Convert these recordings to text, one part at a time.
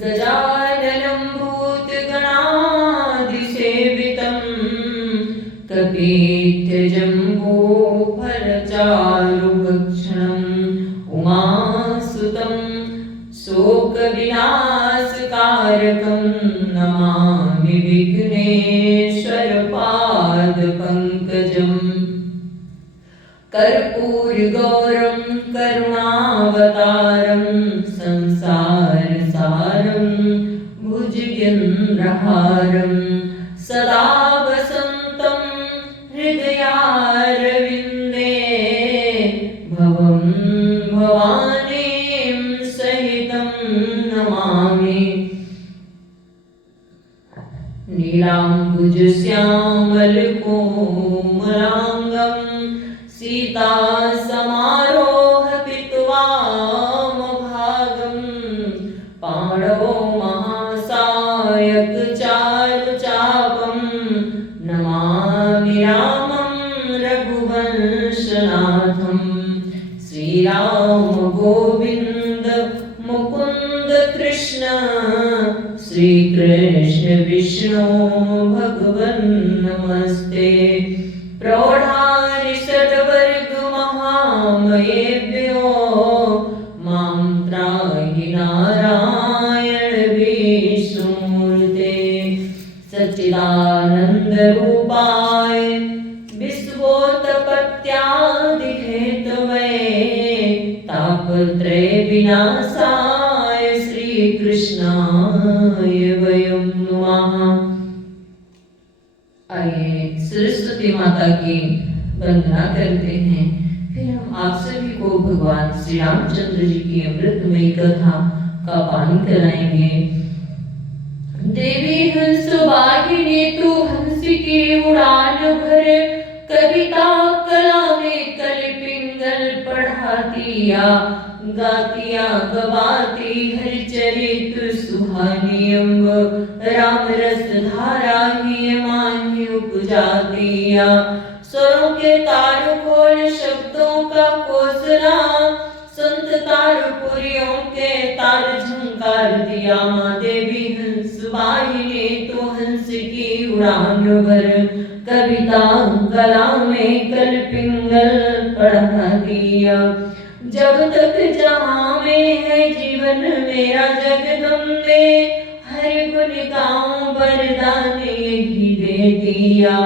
गजाननं भूतगणाधिसेवितं कपीत्यजम्बूफलचारुभक्षणम् उमासुतं शोकविनाशकारकं नमामि विघ्नेश्वरपादपङ्कजम् कर्पूरगौरं करुणावतारं संसारसारं भुजगेन्द्रहारं सदा वसन्तं हृदयारविन्दे भवं भवानीं सहितं नमामि। नीलाम्बुजश्यामलकोमलाङ्गं सीता समारोह पित्वामभागं पाण्डवो महासायक चारुचापं नमामि रामं रघुवंशनाथं। श्रीराम गोविन्द मुकुन्द कृष्ण श्रीकृष्ण विष्णु भगवन् नमस्ते। प्रौढारिषड्वर्ग महामयेभ्यो मां त्राहि नारायण विष्णुमूर्ते। सच्चिदानन्दरूपाय विश्वोत्पत्त्यादिहेतवे तापत्रय विनाशाय श्रीकृष्णाय वयं नमः। आइए सरस्वती माता की वंदना करते हैं, फिर हम आप सभी को भगवान श्री रामचंद्र जी की अमृतमयी कथा का पान कराएंगे। देवी हंस वाहिनी तू हंस की उड़ान भर, कविता कला में कल पिंगल पढ़ातिया गातिया गवाती हर चरित सुहानी अम्ब राम रस धारा ही माही उपजातिया। स्वरों के तार खोल शब्दों का कोसला, संत तारपुरियों के तार झंकार दिया। माँ देवी हंस वाहिनी तो हंस की उड़ान भर, कविता कला में कल पिंगल पढ़ा दिया। जब तक जहाँ में है जीवन मेरा जगदम्बे, हर गुण गाऊं वरदान यही दे दिया।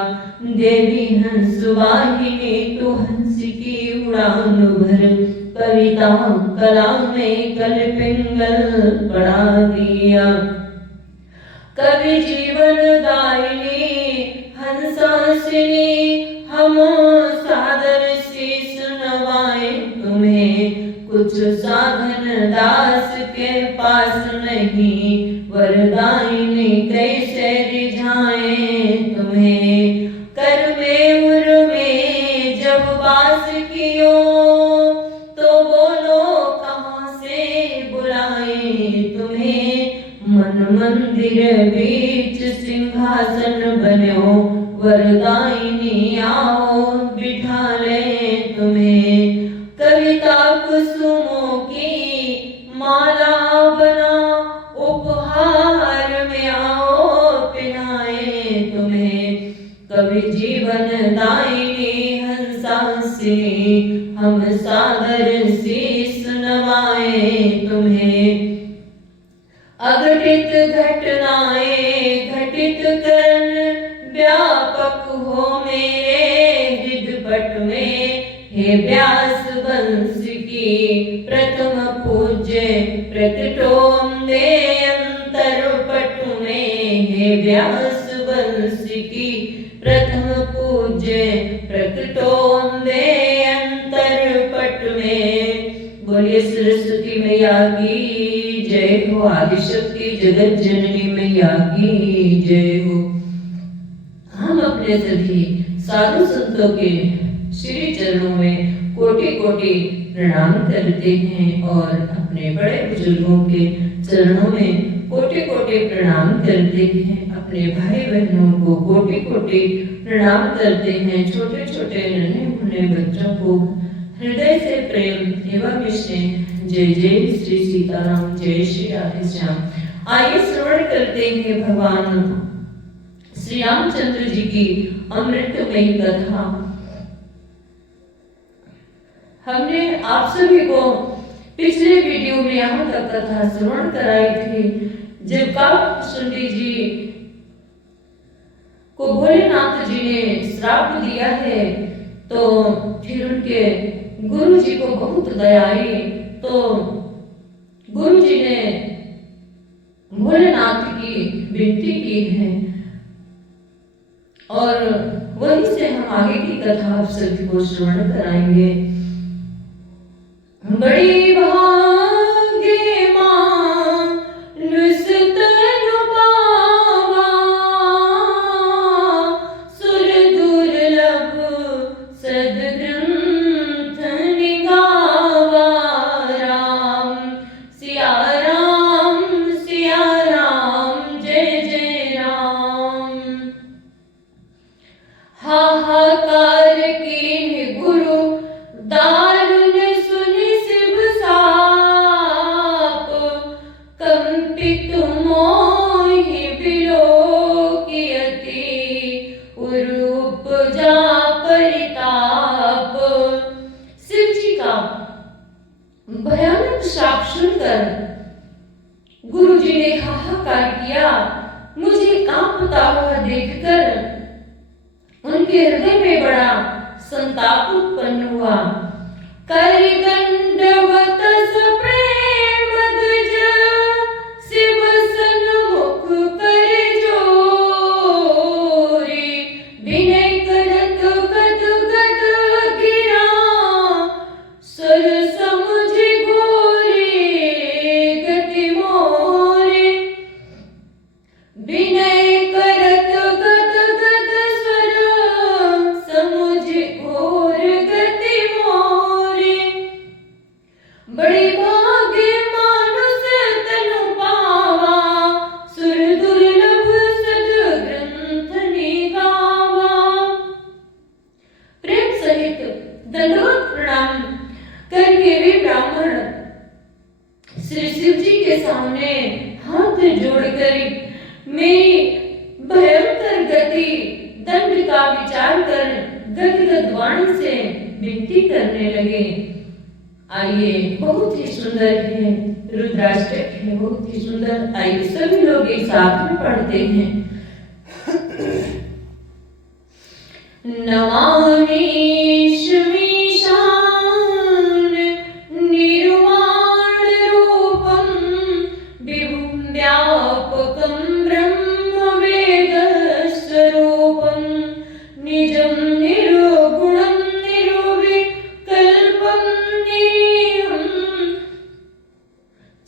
देवी हंस वाहिनी तो हंस की उड़ान भर, कविता कला में कल पिंगल पढ़ा दिया। कवि जीवन दायिनी हंसासिनी हम सादर शीश नवाए तुम्हें। कुछ साधन दास के पास नहीं, वरदायिनी कैसे रिझाए तुम्हें। कर में उर में जब वास कियो, तो बोलो कहाँ से बुलाए तुम्हें। मन मंदिर बीच सिंहासन बनो, वरदायिनी आओ बिठा ले तुम्हें। कविता कुसुमों की माला बना, उपहार में आओ पिनाए तुम्हें। कवि जीवन दायिनी हंसासिनी हम सादर शीश नवाए तुम्हें। अघटित घटनाएं घटित करन, व्यापक हो मेरे हृदपट में। हे व्यास वंश की प्रथम पूज्य प्रकटों दे अंतरपट में। हे व्यास वंश की प्रथम पूज्य प्रकटों दे अंतरपट में। बोलिए सरस्वती मैया की जय हो, आदिशक्ति जगत जननी मैया की जय हो। हम अपने सभी साधु संतों के श्री चरणों में कोटि कोटि प्रणाम करते हैं और अपने बड़े बुजुर्गों के चरणों में कोटि कोटि प्रणाम करते हैं। अपने भाई बहनों को कोटि कोटि प्रणाम करते हैं। छोटे छोटे नन्हे मुन्ने बच्चों को हृदय से प्रेम एवं स्नेह। जय जय श्री सीताराम, जय श्री राधे श्याम। आइए श्रवण करते हैं भगवान श्री रामचंद्र जी की अमृतमयी कथा। हमने आप सभी को पिछले वीडियो में यहाँ तक कथा श्रवण कराई थी जब काकभूषुंडी जी को भोलेनाथ जी ने श्राप दिया है, तो फिर उनके गुरु जी को बहुत दया आई, तो गुरु जी ने भोलेनाथ की विनती की है और वहीं से हम आगे की कथा आप सभी को श्रवण कराएंगे। बड़ी भाग्य मानुष तनु पावा, सुर दुर्लभ सद्ग्रंथ निगावा। राम सिया राम जय जय राम। हाहाकार के गुरु दारुण सुनि शिव साप, कंपित मोहि विलोकियति उरूप जा परिताप। शिव जी का भयानक श्राप सुनकर गुरु जी ने हाहाकार किया। मुझे कांपता हुआ देखकर उनके हृदय में बड़ा संताप उत्पन्न हुआ। कर दंडवत प्रेम द्विज, शिव सन्मुख कर जोरी। विनय करत गद गद गिरा, सर समुझ घोरे गति मोरे। विनय करत गद गद स्वर, समुझ घोर गति मोरे। बड़े भाग्य मानुष तनु पावा, सुर दुर्लभ सद्ग्रंथ निगावा। प्रेम सहित दंडवत प्रणाम करके वे ब्राह्मण श्री शिव जी के सामने हाथ जोड़कर मेरी भयंकर गति दंड का विचार कर गदगद वाणी से विनती करने लगे। आइए, बहुत ही सुंदर है, रुद्राष्टक है, बहुत ही सुंदर। आइए सभी लोग एक साथ में पढ़ते हैं। नमामि श्रीशान निर्वाण रूपम, विभुं व्यापकं ब्रह्म वेद स्वरूपं। निजं निर्गुणं निर्विकल्पं निरीहं,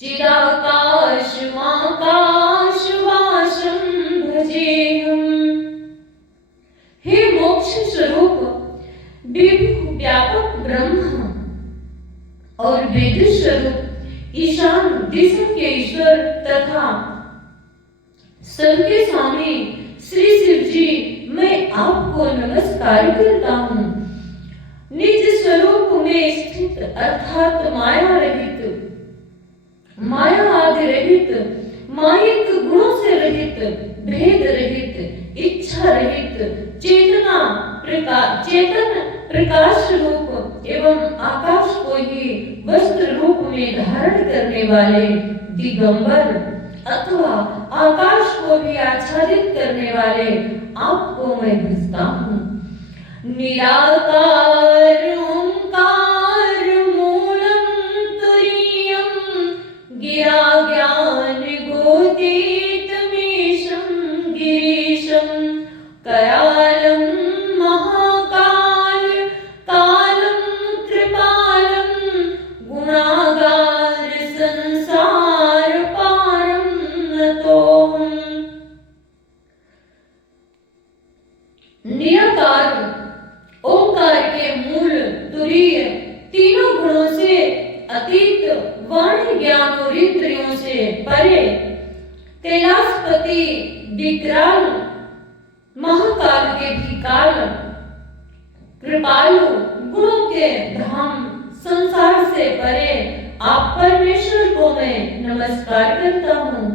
चिदाकाशमाकाशवासं भजेऽहम्। हे मोक्ष स्वरूप विभु व्यापक ब्रह्म और वेद स्वरूप ईशान दिशा के ईश्वर तथा सबके स्वामी श्री शिव जी, मैं आपको नमस्कार करता हूँ। निज स्वरूप में स्थित अर्थात माया रहित, माया आदि रहित, मायिक गुणों से रहित, भेद रहित, इच्छा रहित, चेतन प्रकाश रूप एवं आकाश को ही वस्त्र रूप में धारण करने वाले दिगंबर अथवा आकाश को भी आच्छादित करने वाले आपको मैं भजता हूँ। निराकार ओंकार मूलम तुरीयम, गिरा ज्ञान गोतीतमीशं गिरीशं। करालं महाकाल कालं कृपालं, गुणागार संसार पारं नतोऽहम्। निराकार ओंकार के मूल तुरीय, तीनों गुणों से अतीत, वाणी ज्ञान और इंद्रियों से परे, कैलाशपति विकराल, महाकाल के भी काल, कृपालु, गुणों के धाम, संसार से परे आप परमेश्वर को मैं नमस्कार करता हूँ।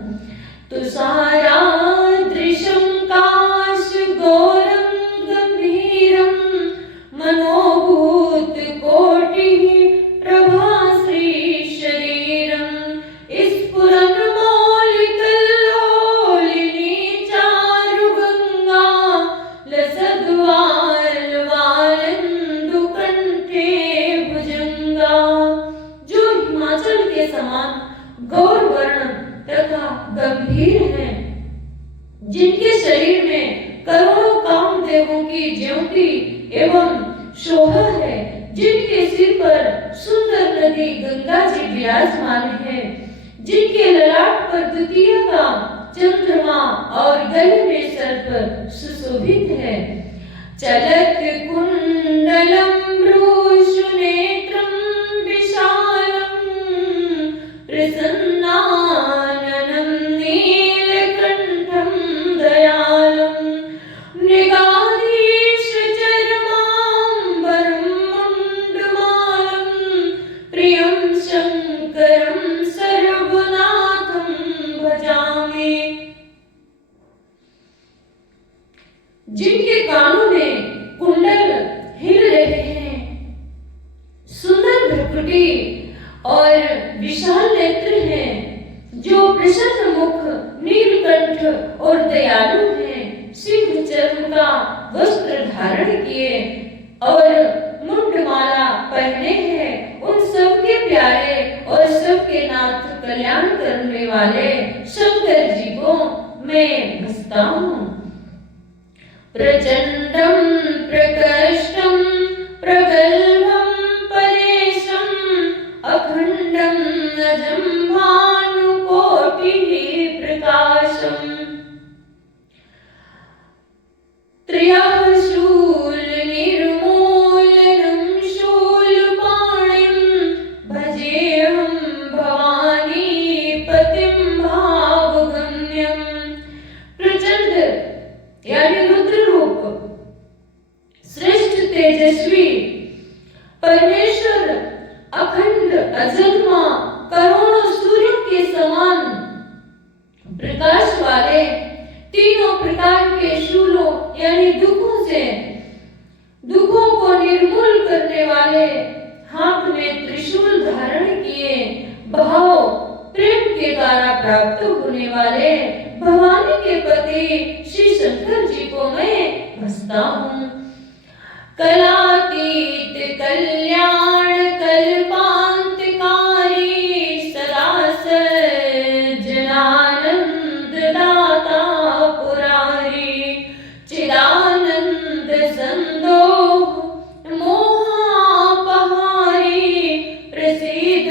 तुषारादृशं काशगौरं गम्भीरं मनोभूतकोटिः प्रभाश्रीशरीरं स्फुरन्मौलिकल्लोलिनी चारुगङ्गा लसद्वालवालन्दुकण्ठे भुजङ्गा। जो हिमाचल के समान गौरवर्ण तथा गंभीर हैं, जिनके शरीर में करोड़ों कामदेवों की ज्योति एवं शोभा है, जिनके सिर पर सुंदर नदी गंगा जी विराजमान है, जिनके ललाट पर द्वितीय का चंद्रमा और गले में सर्प सुशोभित है। चलत कुंडलम भ्रूषुनेत्रम विशालम प्रसन्नाननं नीलकण्ठं दयालं मृगाधीशचर्माम्बरं मुण्डमालं प्रियं शङ्करं सर्वनाथं भजामि। जिनके कानों में कुंडल हिल रहे हैं, सुंदर भ्रुकुटी और विशाल नेत्र हैं, जो प्रसन्न मुख, नीलकंठ और दयालु हैं, सिंह चर्म का वस्त्र धारण किए और मुंडमाला पहने हैं, उन सबके प्यारे और सबके नाथ कल्याण करने वाले शंकर जी को मैं भजता हूँ। प्रचंडं प्रकर्षं प्रगल्भं परेशं अखंडं अजं भानुकोटिः प्रकाशम् त्रयः शूलनिर्मूलनं शूलपाणिं भजेऽहं भवानीपतिं भावगम्यम्। प्रचंड यानी रुद्र रूप, श्रेष्ठ तेजस्वी परमेश्वर, अखंड अजन्मा करोड़ों सूर्यों के समान प्रकाश वाले, तीनों प्रकार के शूलों यानी दुखों को निर्मूल करने वाले, हाथ में त्रिशूल धारण किए, भाव प्रेम के द्वारा प्राप्त होने वाले भवानी के पति श्री शंकर जी को मैं भजता हूँ। कलातीत कल्याण कल्पांतकारी सदा सज्जनानंद दाता पुरारी चिदानंद संदोह मोहापहारी प्रसीद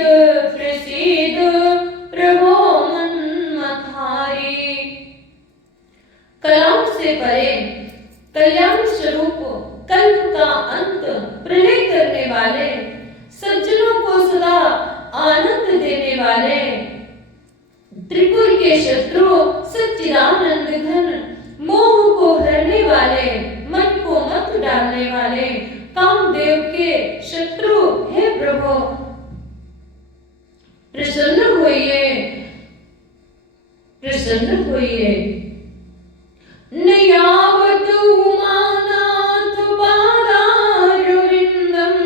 प्रसीद प्रभो मन्मथारी। कलाओं से परे कल्याण स्वरूप कल्प का अंत प्रलय करने वाले, सज्जनों को सदा आनंद देने वाले, त्रिपुर के शत्रु सच्चिदानंद घन, मोह को हरने वाले, मन को मत डालने वाले, कामदेव के शत्रु हे प्रभु प्रसन्न होइए, प्रसन्न होइए। नयावत उमानाथ पादारविंदं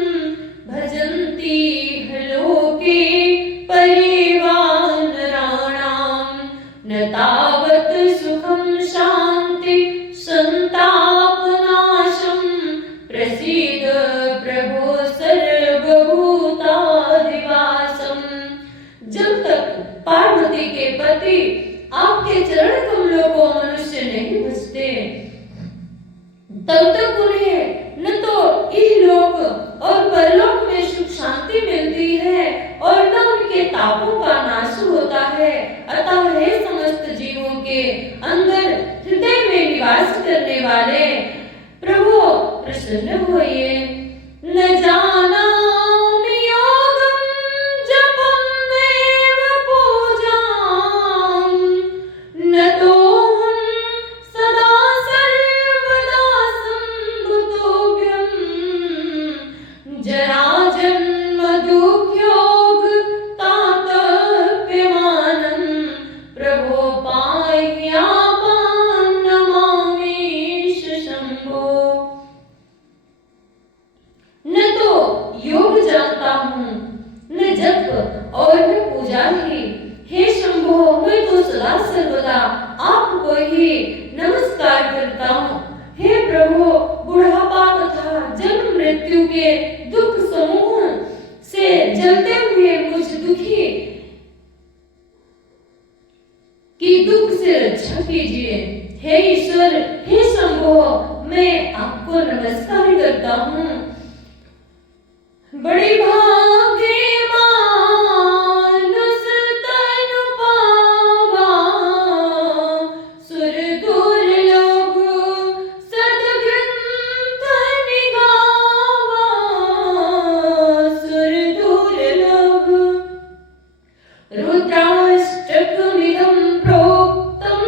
भजन्ति लोके परिवानराणां न तावत सुखं शांति संतापनाशं प्रसीद प्रभो सर्वभूताधिवासं। जब तक पार्वती के पति आपके चरण कमलों को मनुष्य नहीं भजते, तब तक उन्हें न तो इहलोक और परलोक में सुख शांति मिलती है और न उनके तापों का नाश होता है। अतः हे समस्त जीवों के अंदर हृदय में निवास करने वाले प्रभु प्रसन्न होइए। न जाना प्रभो पाहि तो सदा सर्वदा आपको ही नमस्कार करता हूँ। हे प्रभु, बुढ़ापा तथा जन्म मृत्यु के दुख समूह से जलते हुए मुझ दुखी की दुख से रक्षा कीजिए। हे ईश्वर, हे शंभो, मैं आपको नमस्कार करता हूँ। बड़ी भाग्यवान तन पावा, सुर दुर्लभ सद्ग्रंथ निगावा, सुर दुर्लभ रुद्राष्टकमिदं प्रोक्तं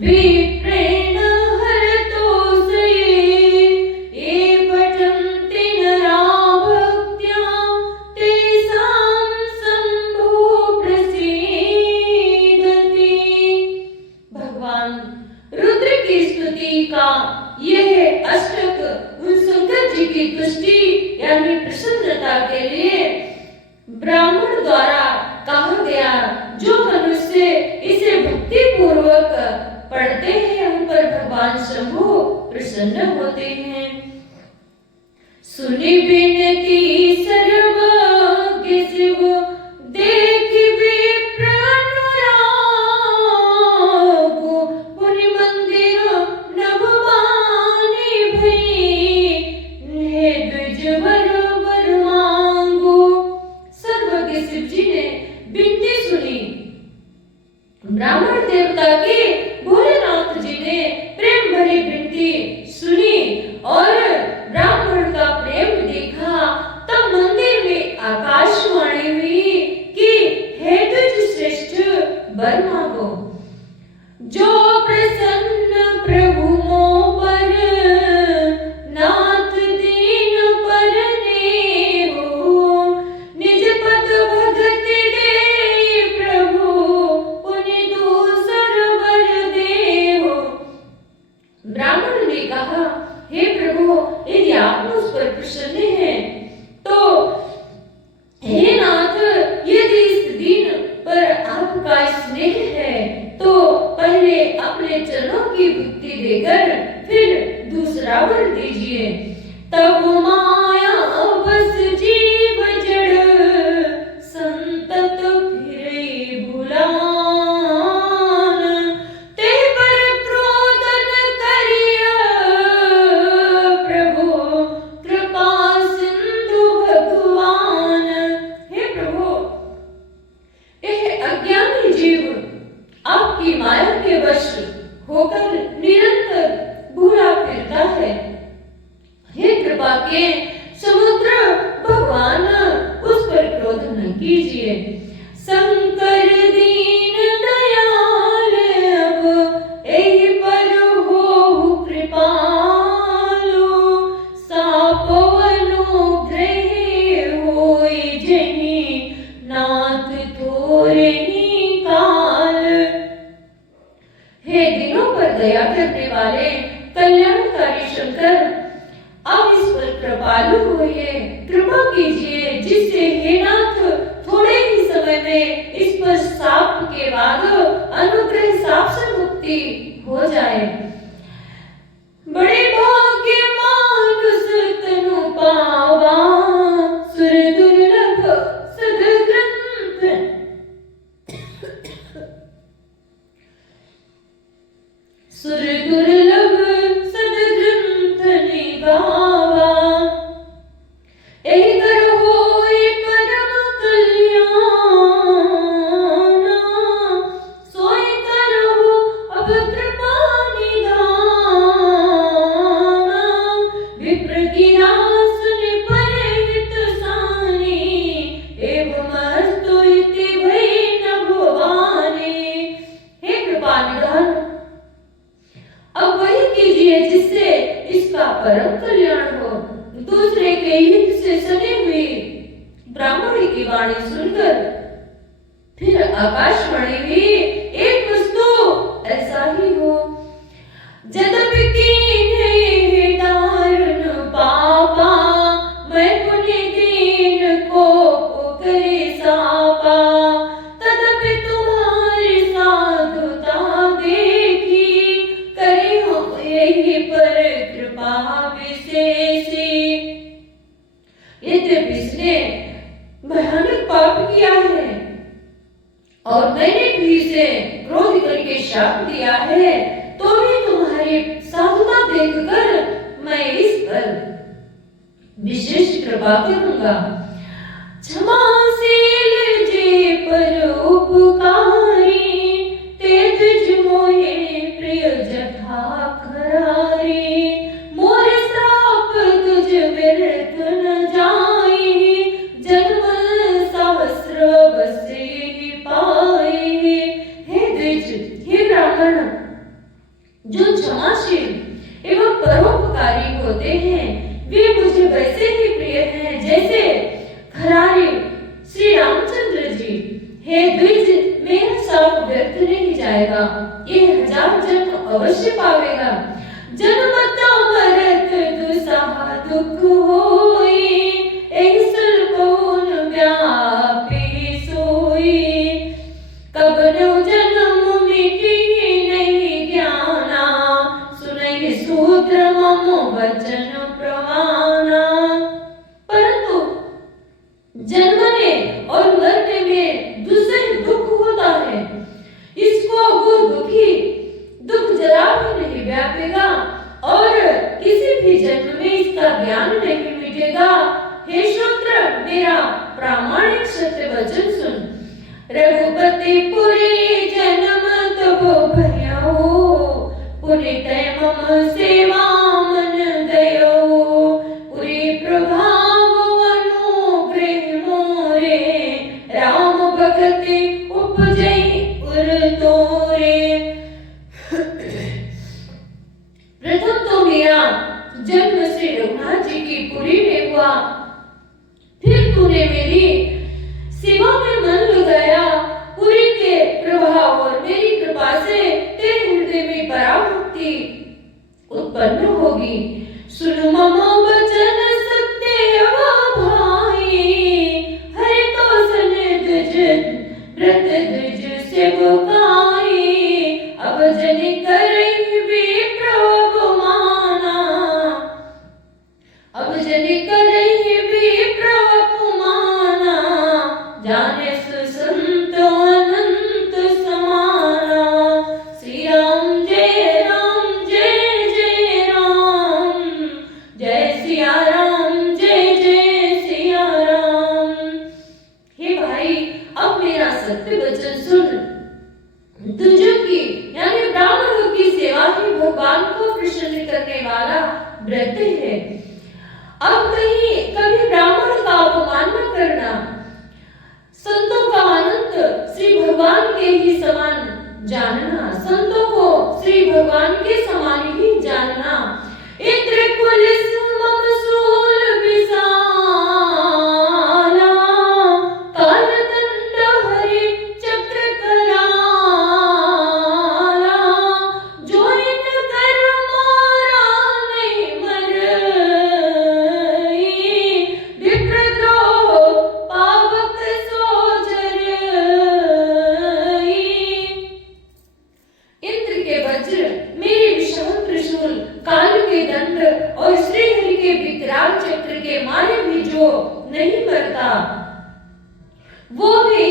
विप्रेण हरतोषये, ये पठन्ति नरा भक्त्या तेषां शम्भो प्रसीदति। भगवान रुद्र की स्तुति का यह अष्टक उन शंकर जी की तुष्टि यानी प्रसन्नता के लिए ब्राह्मण द्वारा कहा गया। जो मनुष्य इसे भक्ति पूर्वक पढ़ते हैं उन पर भगवान शंभु प्रसन्न होते हैं। सुनि विनती सर्वज्ञ शिव, देख विप्र अनुराग, पुनि मंदिर नभवानी भई, हे द्विज वर वर मांगो। सर्वज्ञ शिव जी ने विनती सुनी। ब्राह्मण देवता की भोलेनाथ जी ने प्रेम भरी विनती सुनी और ब्राह्मण का प्रेम देखा। तब मंदिर में आकाशवाणी हुई कि हे द्विज श्रेष्ठ, वर मांगो। जो प्रसन्न प्रभु मों पर, नाथ दीन पर नेहो, निज पद भगति दे प्रभु, पुनि दूसर वर देहो। ब्राह्मण ने कहा, हे प्रभु, यदि आप मुझ पर प्रसन्न हैं तो हे नाथ, यदि इस दीन पर आपका स्नेह है तो पहले अपने चरणों की भक्ति देकर फिर दूसरा वर दीजिए। तब माया बस जीव जड़, संतत फिरे भुलान, ते पर क्रोधन करिया प्रभु, कृपा सिंधु भगवान। हे प्रभु, यह अज्ञानी जीव आपकी माया के वश होकर निरंतर भूला फिरता है। हे कृपा के समुद्र भगवान, उस पर क्रोध न कीजिए। शंकर दीन दयाल, अब एहि पर होहु कृपालु, सापवनु ग्रह होई जहि, नाथ तोरहि काल। हे दिनों पर दया करने वाले कल्याणकारी शंकर, अब इस पर कृपालु होइए, कृपा कीजिए, जिससे हे नाथ थोड़े ही समय में इस पर शाप के बाद अनुग्रह शाप से मुक्ति हो जाए। बड़े भाग्य मानुष तनु पावा, सुर दुर्लभ सद्ग्रंथ, सुर दुर्लभ सद्ग्रंथ निगावा, एहि कर होई परम कल्याण, सोई करहु अब कृपा निधान, विप्र गिरा सुनि परिहित सानी, एवं अस्तु इति भई न भवानी। हे कृपा निधान, मुझे क्रोध करके शाप दिया है, तो भी तुम्हारी साधुता देखकर मैं इस पर विशेष कृपा करूंगा। क्षमाशील जे पर उपकारी, ते तुझ मोहे प्रिय जथा खरारी। मोरे श्राप तुझ व्यर्थ न जाई, जन्म सहस्र बसे पाए। हे द्विज, हे ब्राह्मण, जो क्षमाशील एवं परोपकारी होते हैं वे मुझे वैसे ही प्रिय हैं जैसे खरारी श्री रामचंद्र जी। हे द्विज, मेरा शाप व्यर्थ नहीं जाएगा, ये 1000 जन्म अवश्य पावेगा। जन्मत मरत दुसह दुख होई, एहि सुलभोन व्यापी सोई। कब नो जन्म मिटी नहीं ज्ञाना, सुनहि सूत्र मम वचन प्रमाणा। परंतु जन्मने और मरने में दुसह दुख होता है, इसको वो दुख जरा भी नहीं व्यापेगा और किसी भी जन्म में इसका ज्ञान नहीं मिटेगा। हे श्रोत्र, मेरा प्रामाणिक सत्य वचन सुन। रघुपति पुरी जन्म तब भयो, पुनीत मम सेवा मन दयो। पुरी प्रभाव अनुग्रह मोरे, राम भगति उपजई उर तोरे। प्रथम तो मेरा जन्म श्री रघुनाथ जी की पुरी में हुआ, फिर तूने मेरी सेवा में मन लगाया। पुरी के प्रभाव और मेरी कृपा से तेरे हृदय में पराभक्ति उत्पन्न होगी। सुन मम वचन सत्य भाई, हरि तो सन द्विज व्रत द्विज सेवकाई। अब जन करहि विप्र अपमाना, अब जन करहि विप्र अपमाना। जाने सुसंत अनंत समाना। श्री राम जय राम जय जय राम, जय सिया राम जय जय सिया राम। हे भाई, अब मेरा सत्य वचन सुन। तुझो की यानी ब्राह्मणों की सेवा ही भगवान को प्रसन्न करने वाला व्रत है। अब कभी ब्राह्मण का अपमान न करना। संतों का आनंद श्री भगवान के ही समान जानना, संतों को श्री भगवान के समान ही जानना। इत्र कुलिस मम सूल विशाला, कालदंड हरि चक्र कराला। जो इन कर मारा नहीं मरई, विप्रद्रोह पावक सोजरई। इंद्र के वज्र, मेरे विशाल त्रिशूल, काल के दंड और श्री हरि के विकराल चक्र के मारे भी जो नहीं मरता, वो भी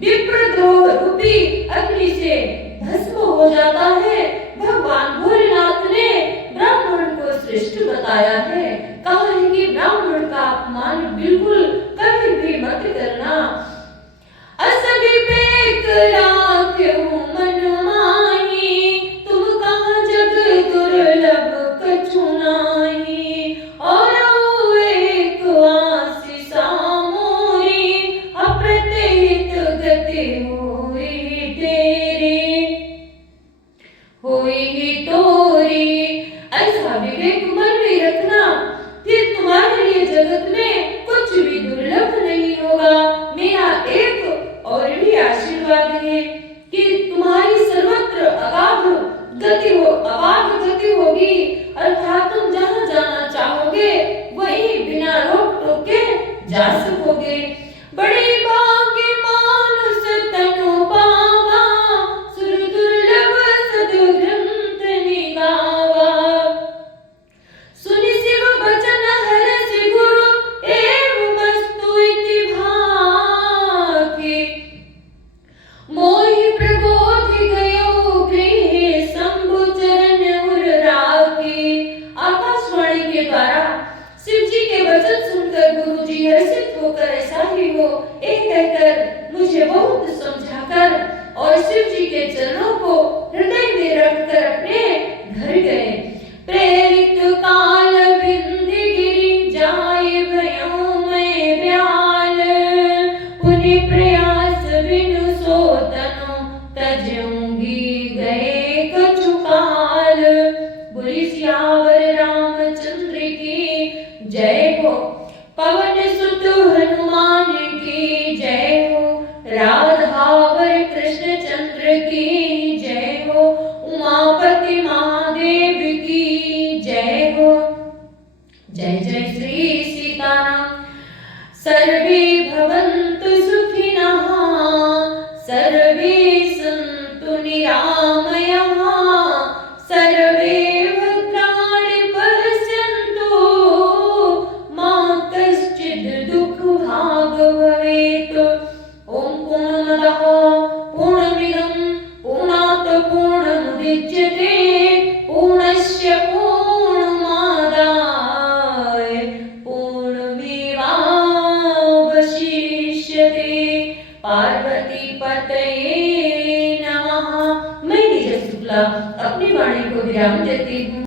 विप्रद्रोह रूपी अग्नि से भस्म हो जाता है। भगवान भोलेनाथ ने ब्राह्मण को श्रेष्ठ बताया है, कहा है कि ब्राह्मण का अपमान बिल्कुल कभी भी मत करना। असविवेक राख्यहु मन माही, तुम कहाँ जग दुर्लभ कछु नाहि। और एक आशीषा मोरी, अप्रतिहित की जय हो, उमापति महादेव की जय हो। जय जय श्री सीताराम। सर्वे भवन्तु सुखिनः, सर्वे सन्तु निरामयाः, सर्वे भद्राणि पश्यन्तु, मा कश्चित् दुःखभाग् भवेत्। ॐ पूर्णमदः पूर्णमिदं पूर्णात् पूर्णमुदच्यते, पूर्णस्य पूर्णमादाय पूर्णमेवावशिष्यते। पार्वती पतये नमः। मैं नीरज शुक्ला अपनी वाणी को विराम देती हूँ।